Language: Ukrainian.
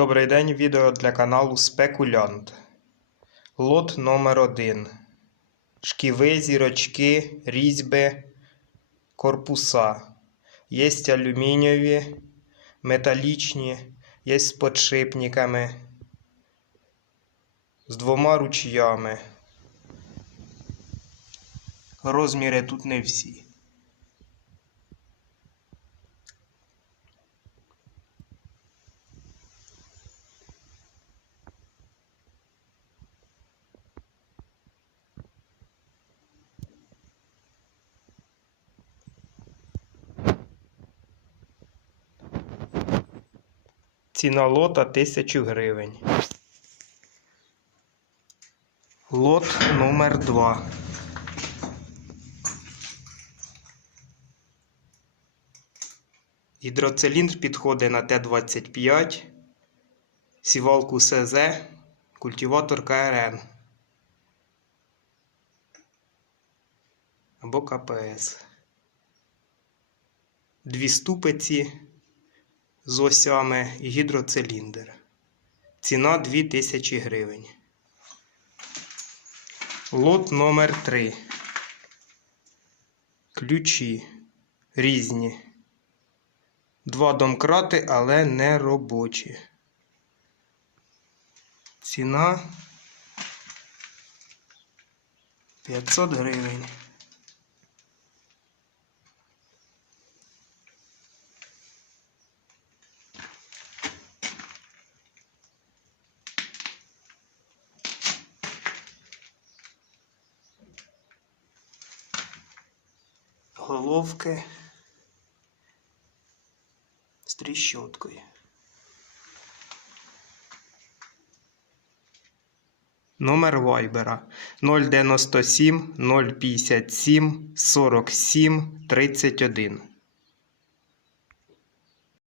Добрий день, відео для каналу Спекулянт. Лот номер 1 Шківи, зірочки, різьби, корпуса. Є алюмінієві, металічні, є з подшипниками, з двома ручями. Розміри тут не всі. Ціна лота 1000 гривень. Лот номер 2. Гідроциліндр підходить на Т-25, сівалку СЗ, культиватор КРН або КПС. Дві ступиці з осями гідроциліндр. Ціна 2000 гривень. Лот номер 3. Ключі різні. Два домкрати, але не робочі. Ціна 500 гривень. Головки з тріщоткою. Номер вайбера 097 057 47 31.